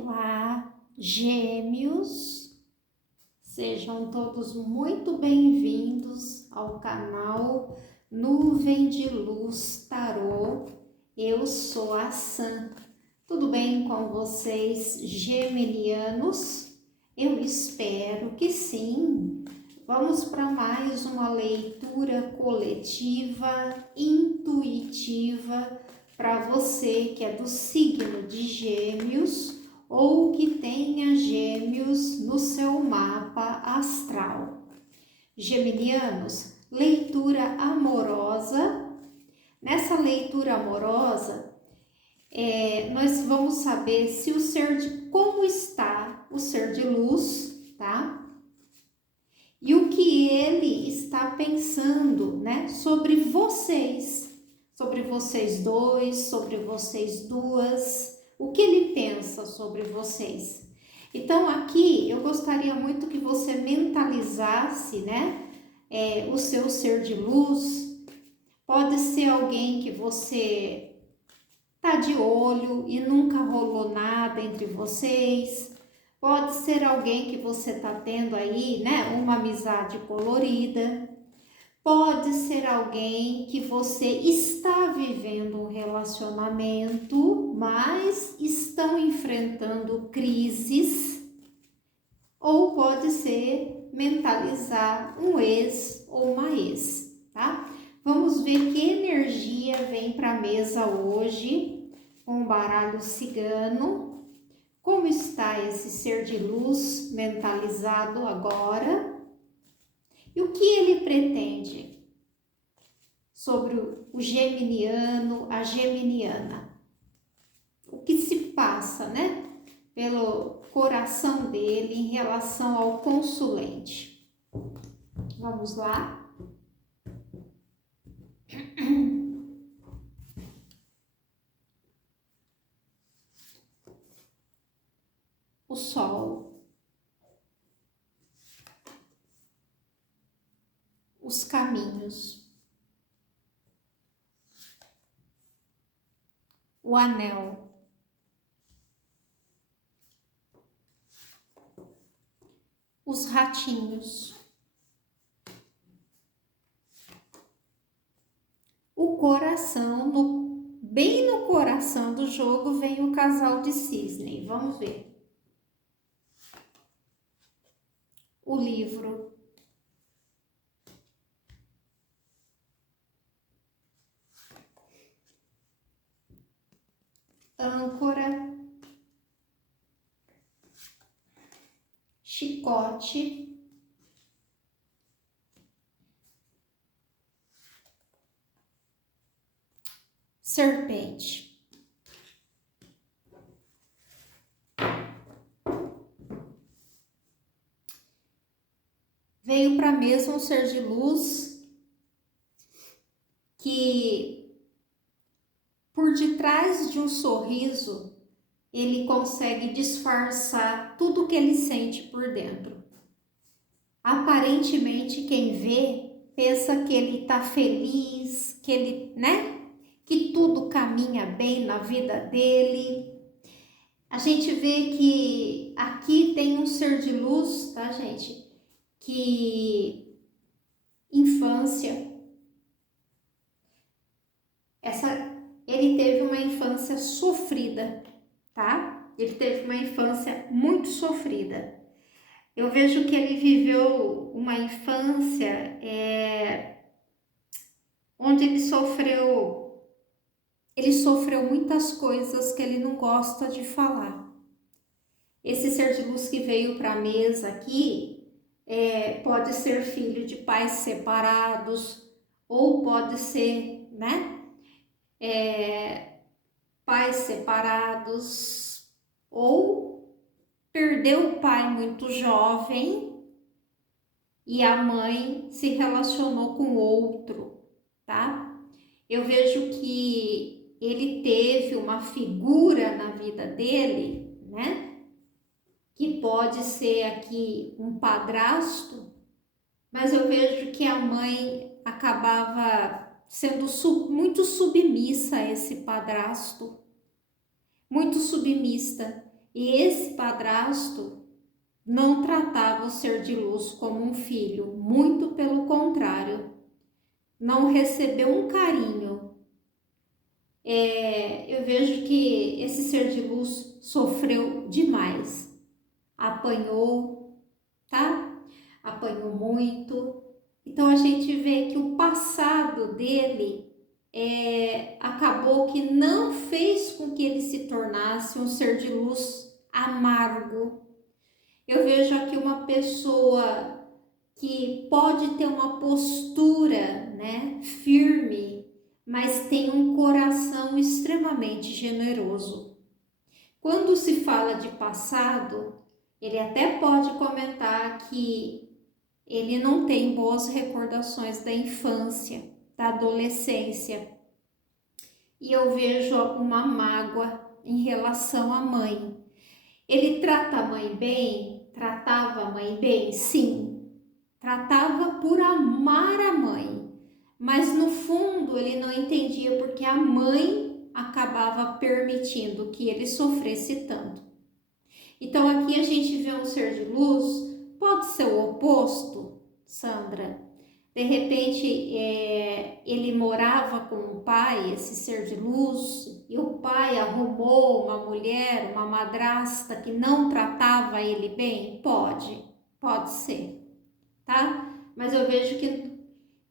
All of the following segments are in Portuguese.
Olá, gêmeos, sejam todos muito bem-vindos ao canal Nuvem de Luz Tarô. Eu sou a Sam. Tudo bem com vocês, geminianos? Eu espero que sim. Vamos para mais uma leitura coletiva, intuitiva, para você que é do signo de Gêmeos ou que tenha Gêmeos no seu mapa astral. Geminianos, leitura amorosa. Nessa leitura amorosa, nós vamos saber se o ser de como está o ser de luz, tá? E o que ele está pensando, né, sobre vocês dois, sobre vocês duas, o que ele pensa sobre vocês. Então aqui eu gostaria muito que você mentalizasse, né, o seu ser de luz. Pode ser alguém que você tá de olho e nunca rolou nada entre vocês. Pode ser alguém que você tá tendo aí, né, uma amizade colorida. Pode ser alguém que você está vivendo um relacionamento, mas estão enfrentando crises. Ou pode ser mentalizar um ex ou uma ex, tá? Vamos ver que energia vem para a mesa hoje com o baralho cigano. Como está esse ser de luz mentalizado agora? E o que ele pretende sobre o geminiano, a geminiana? O que se passa, né, pelo coração dele em relação ao consulente? Vamos lá? O sol, os caminhos, o anel, os ratinhos, o coração, bem no coração do jogo vem o casal de cisne. Vamos ver. O livro, âncora, chicote, serpente. Veio para a mesa um ser de luz que, por detrás de um sorriso, ele consegue disfarçar tudo que ele sente por dentro. Aparentemente, quem vê pensa que ele tá feliz, que ele, né? Que tudo caminha bem na vida dele. A gente vê que aqui tem um ser de luz, tá, gente? Que infância, ele teve uma infância sofrida, tá? Ele teve uma infância muito sofrida. Eu vejo que ele viveu uma infância onde ele sofreu muitas coisas que ele não gosta de falar. Esse ser de luz que veio para a mesa aqui pode ser filho de pais separados, ou pode ser, né, pais separados, ou perdeu o pai muito jovem e a mãe se relacionou com outro, tá? Eu vejo que ele teve uma figura na vida dele, né? Que pode ser aqui um padrasto, mas eu vejo que a mãe acabava sendo muito submissa a esse padrasto, muito submissa. E esse padrasto não tratava o ser de luz como um filho, muito pelo contrário, não recebeu um carinho. Eu vejo que esse ser de luz sofreu demais, apanhou, tá? Apanhou muito. Então a gente vê que o passado dele acabou que não fez com que ele se tornasse um ser de luz amargo. Eu vejo aqui uma pessoa que pode ter uma postura, né, firme, mas tem um coração extremamente generoso. Quando se fala de passado, ele até pode comentar que ele não tem boas recordações da infância, da adolescência. E eu vejo uma mágoa em relação à mãe. Ele trata a mãe bem? Tratava a mãe bem? Sim. Tratava por amar a mãe. Mas no fundo ele não entendia porque a mãe acabava permitindo que ele sofresse tanto. Então aqui a gente vê um ser de luz, pode ser o oposto, Sandra. De repente ele morava com o pai, esse ser de luz, e o pai arrumou uma mulher, uma madrasta que não tratava ele bem? Pode ser, tá? Mas eu vejo que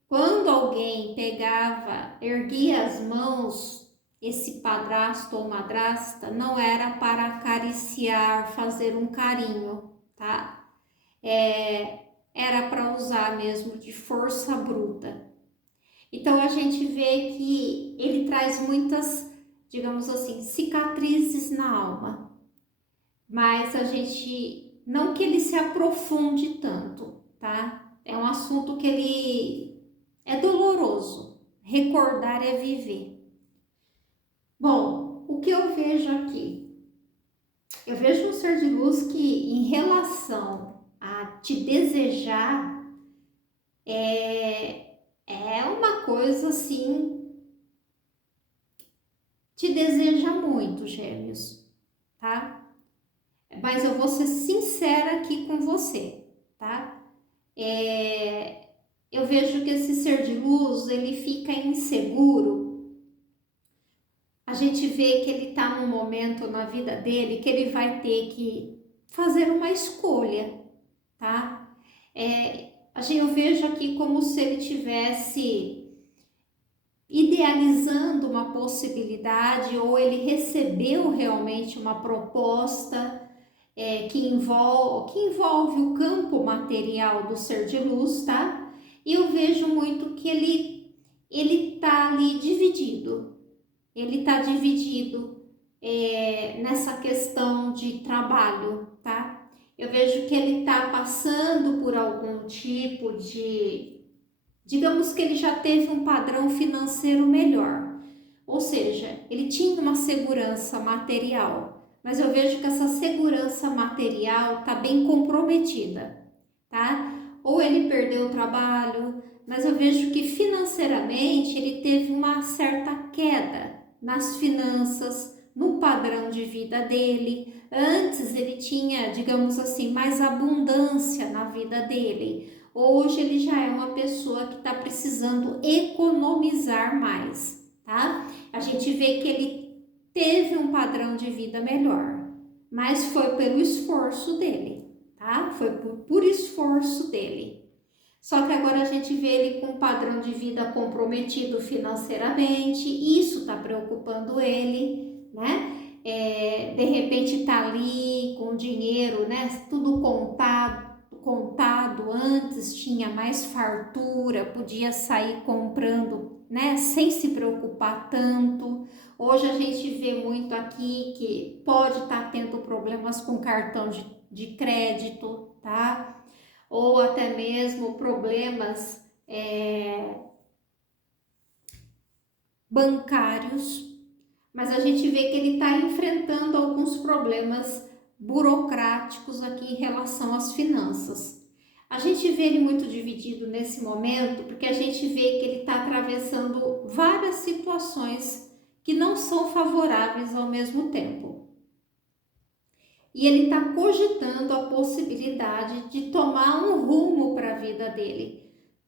quando alguém pegava, erguia as mãos, esse padrasto ou madrasta, não era para acariciar, fazer um carinho, tá? Era para usar mesmo de força bruta. Então a gente vê que ele traz muitas, digamos assim, cicatrizes na alma, mas a gente, não que ele se aprofunde tanto, tá? É um assunto que ele é doloroso, recordar é viver. Bom, o que eu vejo aqui? Eu vejo um ser de luz que, em relação a te desejar, é uma coisa assim, te deseja muito, Gêmeos, tá? Mas eu vou ser sincera aqui com você, tá? Eu vejo que esse ser de luz, ele fica inseguro. A gente vê que ele tá num momento na vida dele que ele vai ter que fazer uma escolha, tá? Eu vejo aqui como se ele tivesse idealizando uma possibilidade, ou ele recebeu realmente uma proposta que envolve o campo material do ser de luz, tá? E eu vejo muito que ele tá ali dividido. Ele tá dividido nessa questão de trabalho, tá? Eu vejo que ele tá passando por algum tipo de, digamos que ele já teve um padrão financeiro melhor, ou seja, ele tinha uma segurança material, mas eu vejo que essa segurança material está bem comprometida, tá? Ou ele perdeu o trabalho, mas eu vejo que financeiramente ele teve uma certa queda nas finanças, no padrão de vida dele. Antes ele tinha, digamos assim, mais abundância na vida dele. Hoje ele já é uma pessoa que está precisando economizar mais, tá? A gente vê que ele teve um padrão de vida melhor, mas foi pelo esforço dele, tá? Foi por esforço dele. Só que agora a gente vê ele com um padrão de vida comprometido financeiramente, isso está preocupando ele, né? De repente tá ali com dinheiro, né? Tudo contado, antes tinha mais fartura, podia sair comprando, né, sem se preocupar tanto. Hoje a gente vê muito aqui que pode estar tendo problemas com cartão de crédito, tá? Ou até mesmo problemas bancários, mas a gente vê que ele está enfrentando alguns problemas burocráticos aqui em relação às finanças. A gente vê ele muito dividido nesse momento porque a gente vê que ele está atravessando várias situações que não são favoráveis ao mesmo tempo. e ele está cogitando a possibilidade de tomar um rumo para a vida dele,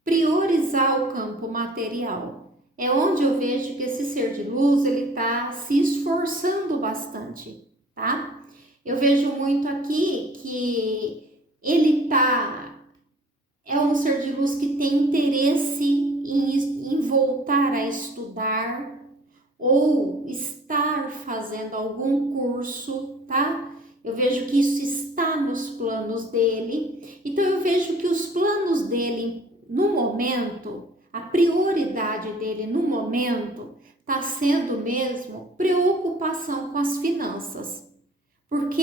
priorizar o campo material. É onde eu vejo que esse ser de luz, ele está se esforçando bastante, tá? Eu vejo muito aqui que é um ser de luz que tem interesse em voltar a estudar ou estar fazendo algum curso, tá? Eu vejo que isso está nos planos dele. Então eu vejo que os planos dele no momento, a prioridade dele no momento está sendo mesmo preocupação com as finanças. Porque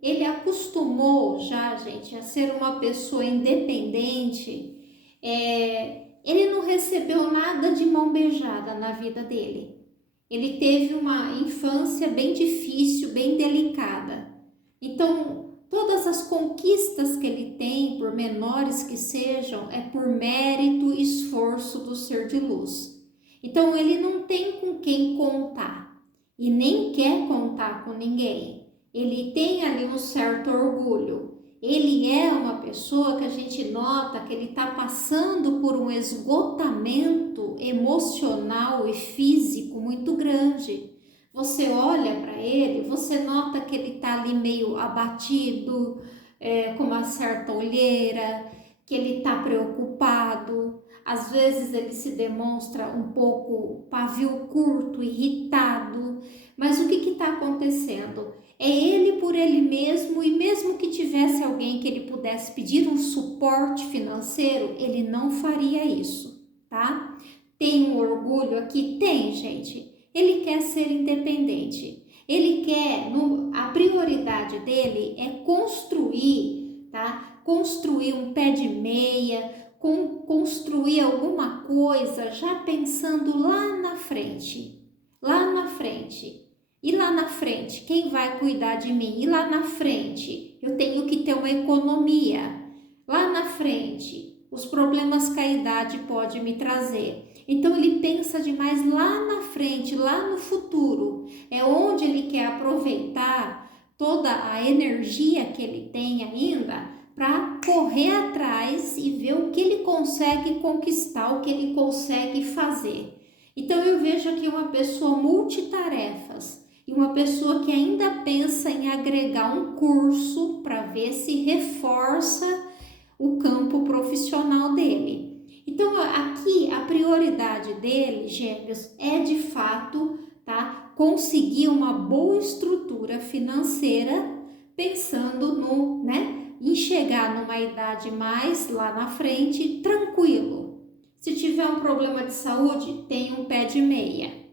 ele acostumou já, gente, a ser uma pessoa independente. Ele não recebeu nada de mão beijada na vida dele. Ele teve uma infância bem difícil, bem delicada. Então, todas as conquistas que ele tem, por menores que sejam, é por mérito e esforço do ser de luz. Então, ele não tem com quem contar e nem quer contar com ninguém. Ele tem ali um certo orgulho. Ele é uma pessoa que a gente nota que ele está passando por um esgotamento emocional e físico muito grande. Você olha para ele, você nota que ele está ali meio abatido, com uma certa olheira, que ele está preocupado. Às vezes ele se demonstra um pouco pavio curto, irritado. Mas o que está acontecendo? É ele por ele mesmo, e mesmo que tivesse alguém que ele pudesse pedir um suporte financeiro, ele não faria isso, tá? Tem um orgulho aqui? Tem, gente. Ele quer ser independente. Ele quer, a prioridade dele é construir, tá? Construir um pé de meia, construir alguma coisa já pensando lá na frente. Lá na frente. E lá na frente, quem vai cuidar de mim? E lá na frente, eu tenho que ter uma economia. Lá na frente, os problemas que a idade pode me trazer. Então ele pensa demais lá na frente, lá no futuro. É onde ele quer aproveitar toda a energia que ele tem ainda para correr atrás e ver o que ele consegue conquistar, o que ele consegue fazer. Então eu vejo aqui uma pessoa multitarefas. E uma pessoa que ainda pensa em agregar um curso para ver se reforça o campo profissional dele. Então, aqui a prioridade dele, Gêmeos, é de fato, tá, conseguir uma boa estrutura financeira, pensando em chegar numa idade mais lá na frente, tranquilo. Se tiver um problema de saúde, tem um pé de meia.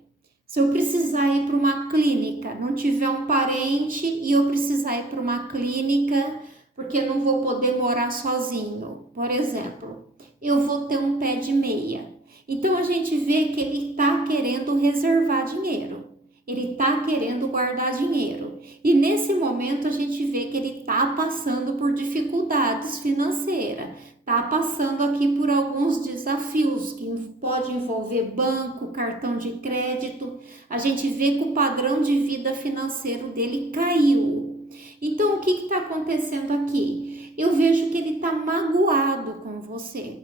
Se eu precisar ir para uma clínica, não tiver um parente e eu precisar ir para uma clínica porque não vou poder morar sozinho, por exemplo, eu vou ter um pé de meia. Então a gente vê que ele está querendo reservar dinheiro, ele está querendo guardar dinheiro. E nesse momento a gente vê que ele está passando por dificuldades financeiras. Está passando aqui por alguns desafios que pode envolver banco, cartão de crédito. A gente vê que o padrão de vida financeiro dele caiu. Então, o que está acontecendo aqui? Eu vejo que ele está magoado com você.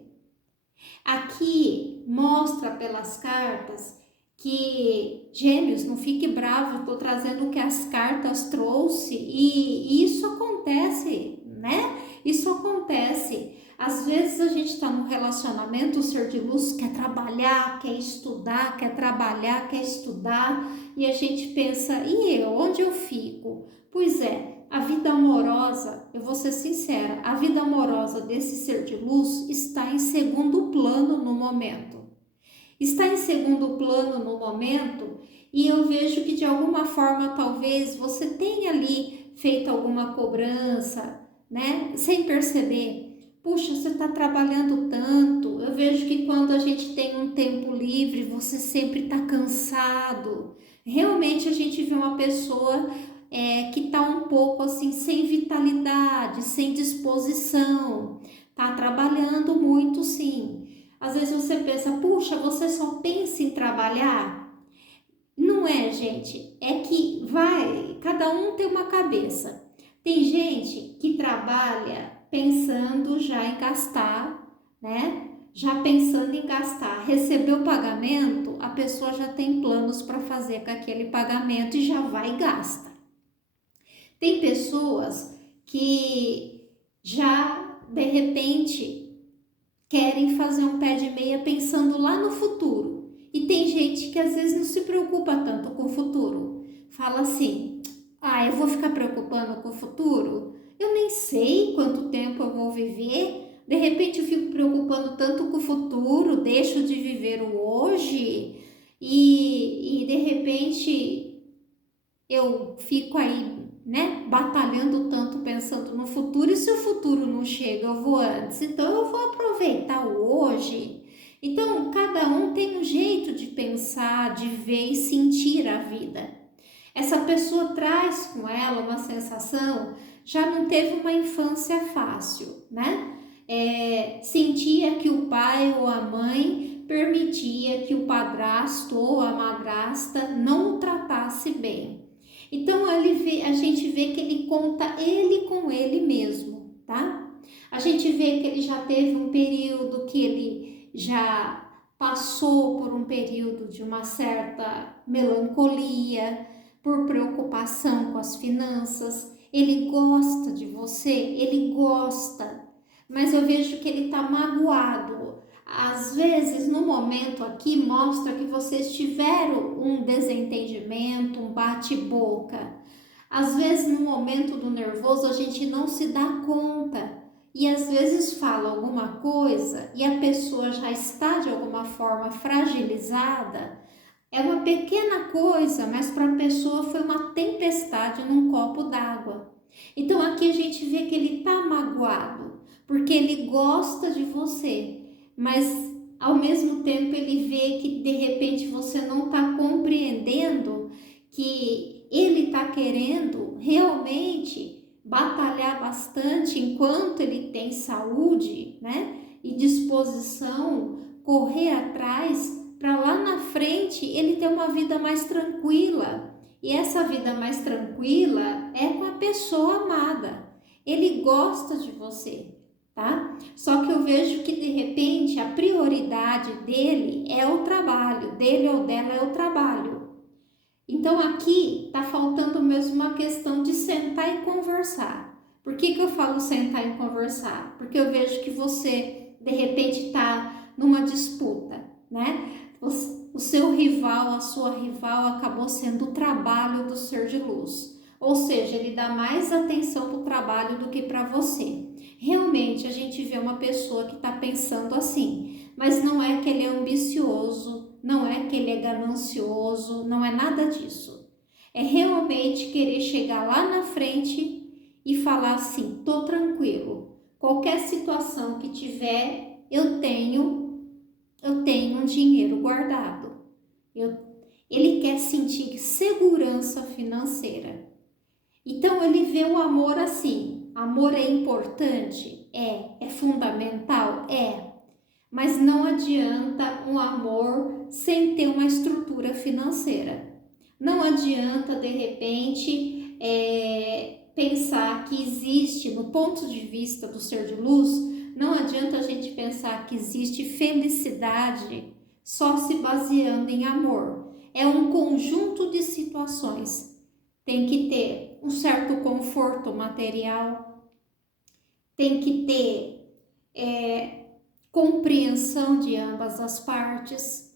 Aqui mostra pelas cartas que, Gêmeos, não fique bravo, estou trazendo o que as cartas trouxe e isso acontece, né? Isso acontece. Às vezes a gente está num relacionamento, o ser de luz quer trabalhar, quer estudar, quer trabalhar, quer estudar, e a gente pensa, e eu, onde eu fico? Pois é, a vida amorosa, eu vou ser sincera, a vida amorosa desse ser de luz está em segundo plano no momento. Está em segundo plano no momento, e eu vejo que de alguma forma talvez você tenha ali feito alguma cobrança, né, sem perceber. Puxa, você está trabalhando tanto. Eu vejo que quando a gente tem um tempo livre, você sempre está cansado. Realmente a gente vê uma pessoa que está um pouco assim, sem vitalidade, sem disposição. Está trabalhando muito, sim. Às vezes você pensa, puxa, você só pensa em trabalhar? Não é, gente. É que vai cada um tem uma cabeça. Tem gente que trabalha pensando já em gastar, né? Já pensando em gastar, recebeu o pagamento, a pessoa já tem planos para fazer com aquele pagamento e já vai e gasta. Tem pessoas que já, de repente, querem fazer um pé de meia pensando lá no futuro. E tem gente que às vezes não se preocupa tanto com o futuro. Fala assim, eu vou ficar preocupando com o futuro? Eu nem sei quanto tempo eu vou viver. De repente eu fico preocupando tanto com o futuro, deixo de viver o hoje e de repente eu fico aí, né, batalhando tanto pensando no futuro, e se o futuro não chega, eu vou antes, então eu vou aproveitar o hoje. Então, cada um tem um jeito de pensar, de ver e sentir a vida. Essa pessoa traz com ela uma sensação, já não teve uma infância fácil, né? Sentia que o pai ou a mãe permitia que o padrasto ou a madrasta não o tratasse bem. Então a gente vê que ele conta ele com ele mesmo, tá? A gente vê que ele já teve um período que ele já passou por um período de uma certa melancolia, por preocupação com as finanças. Ele gosta de você, ele gosta, mas eu vejo que ele está magoado. Às vezes, no momento aqui, mostra que vocês tiveram um desentendimento, um bate-boca. Às vezes, no momento do nervoso, a gente não se dá conta. E às vezes fala alguma coisa e a pessoa já está de alguma forma fragilizada. É uma pequena coisa, mas para a pessoa foi uma tempestade num copo d'água. Então aqui a gente vê que ele está magoado, porque ele gosta de você, mas ao mesmo tempo ele vê que de repente você não está compreendendo que ele está querendo realmente batalhar bastante enquanto ele tem saúde, né? E disposição, correr atrás para lá na frente ele ter uma vida mais tranquila. E essa vida mais tranquila é com a pessoa amada. Ele gosta de você, tá? Só que eu vejo que de repente a prioridade dele é o trabalho, dele ou dela é o trabalho. Então aqui tá faltando mesmo uma questão de sentar e conversar. Por que eu falo sentar e conversar? Porque eu vejo que você de repente tá numa disputa, né? O seu rival, a sua rival acabou sendo o trabalho do ser de luz. Ou seja, ele dá mais atenção para o trabalho do que para você. Realmente a gente vê uma pessoa que está pensando assim, mas não é que ele é ambicioso, não é que ele é ganancioso, não é nada disso. É realmente querer chegar lá na frente e falar assim, tô tranquilo, qualquer situação que tiver, eu tenho um dinheiro guardado. Ele quer sentir segurança financeira. Então ele vê o amor assim, amor é importante? É fundamental? Mas não adianta um amor sem ter uma estrutura financeira. Não adianta, de repente, pensar que existe, no ponto de vista do ser de luz, não adianta a gente pensar que existe felicidade só se baseando em amor. É um conjunto de situações. Tem que ter um certo conforto material, tem que ter compreensão de ambas as partes,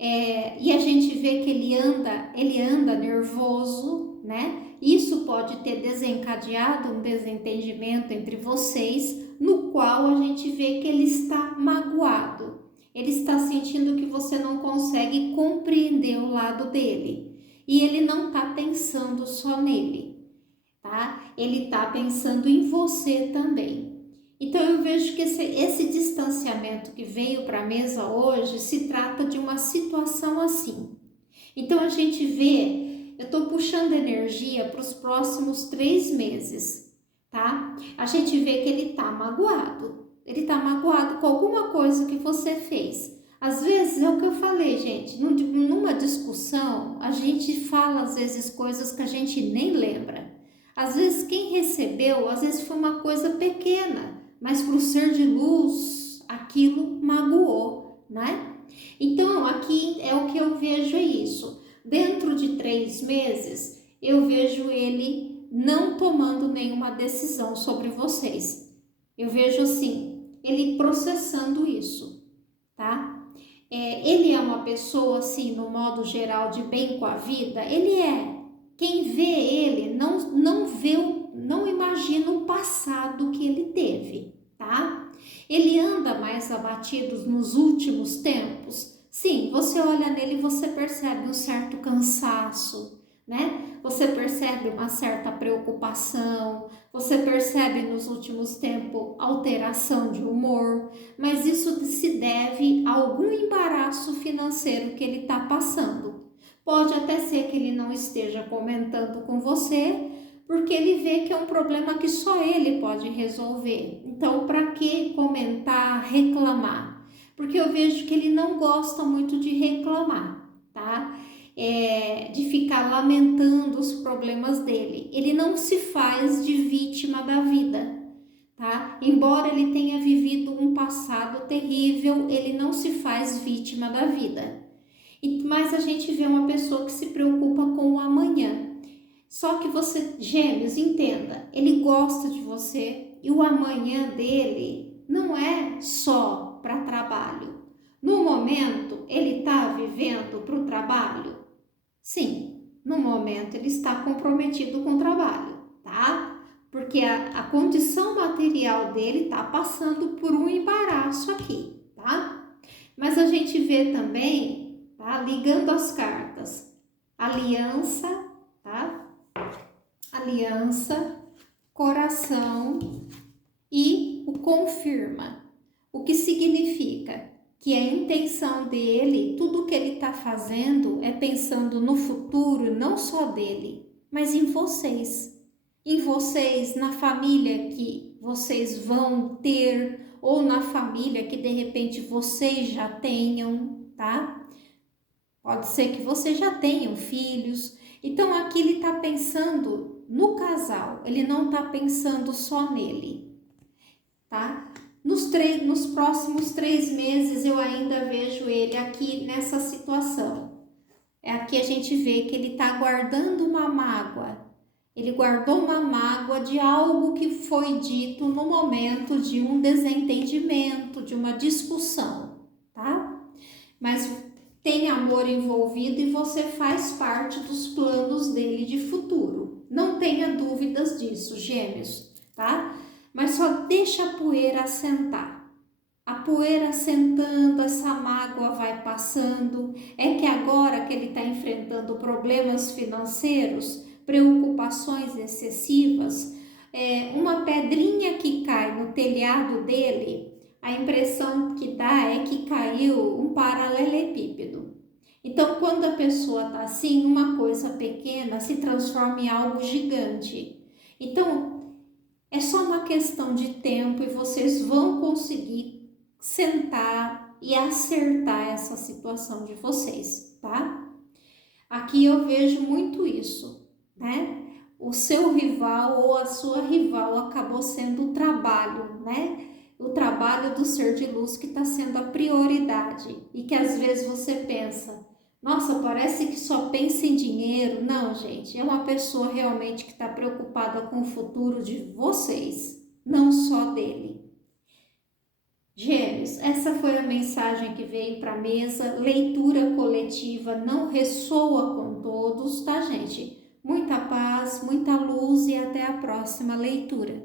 e a gente vê que ele anda nervoso, né? Isso pode ter desencadeado um desentendimento entre vocês, no qual a gente vê que ele está magoado. Ele está sentindo que você não consegue compreender o lado dele. E ele não está pensando só nele, tá? Ele está pensando em você também. Então eu vejo que esse distanciamento que veio para a mesa hoje se trata de uma situação assim. Então a gente vê, eu estou puxando energia para os próximos 3 meses, tá? A gente vê que ele está magoado com alguma coisa que você fez. Às vezes é o que eu falei, gente, numa discussão, a gente fala às vezes coisas que a gente nem lembra. Às vezes quem recebeu, às vezes foi uma coisa pequena, mas para o ser de luz, aquilo magoou, né? Então, aqui é o que eu vejo é isso. Dentro de 3 meses, eu vejo ele não tomando nenhuma decisão sobre vocês. Eu vejo assim, ele processando isso, tá? Ele é uma pessoa, assim, no modo geral, de bem com a vida? Ele é. Quem vê ele não imagina o passado que ele teve, tá? Ele anda mais abatido nos últimos tempos? Sim, você olha nele e você percebe um certo cansaço, né? Você percebe uma certa preocupação, você percebe nos últimos tempos alteração de humor, mas isso se deve a algum embaraço financeiro que ele está passando. Pode até ser que ele não esteja comentando com você, porque ele vê que é um problema que só ele pode resolver. Então, para que comentar, reclamar? Porque eu vejo que ele não gosta muito de reclamar, tá? De ficar lamentando os problemas dele. Ele não se faz de vítima da vida, tá? Embora ele tenha vivido um passado terrível, ele não se faz vítima da vida. Mas a gente vê uma pessoa que se preocupa com o amanhã. Só que você, Gêmeos, entenda, ele gosta de você e o amanhã dele não é só para trabalho. No momento, ele está vivendo para o trabalho? Sim, no momento ele está comprometido com o trabalho, tá? Porque a condição material dele está passando por um embaraço aqui, tá? Mas a gente vê também, tá? Ligando as cartas, aliança, tá? Aliança, coração e o confirma. O que significa que a intenção dele, tudo que ele está fazendo é pensando no futuro, não só dele, mas em vocês. Em vocês, na família que vocês vão ter, ou na família que de repente vocês já tenham, tá? Pode ser que vocês já tenham filhos. Então aqui ele está pensando no casal, ele não está pensando só nele, tá? Nos próximos 3 meses eu ainda vejo ele aqui nessa situação. Aqui a gente vê que ele está guardando uma mágoa. Ele guardou uma mágoa de algo que foi dito no momento de um desentendimento, de uma discussão, tá? Mas tem amor envolvido e você faz parte dos planos dele de futuro. Não tenha dúvidas disso, Gêmeos, tá? Mas só deixa a poeira assentar. A poeira assentando, essa mágoa vai passando. É que agora que ele está enfrentando problemas financeiros, preocupações excessivas, uma pedrinha que cai no telhado dele, a impressão que dá é que caiu um paralelepípedo. Então, quando a pessoa está assim, uma coisa pequena se transforma em algo gigante. Então, é só uma questão de tempo e vocês vão conseguir sentar e acertar essa situação de vocês, tá? Aqui eu vejo muito isso, né? O seu rival ou a sua rival acabou sendo o trabalho, né? O trabalho do ser de luz que está sendo a prioridade e que às vezes você pensa, nossa, parece que só pensa em dinheiro. Não, gente, é uma pessoa realmente que está preocupada com o futuro de vocês, não só dele. Gêmeos, essa foi a mensagem que veio para a mesa. Leitura coletiva não ressoa com todos, tá, gente? Muita paz, muita luz e até a próxima leitura.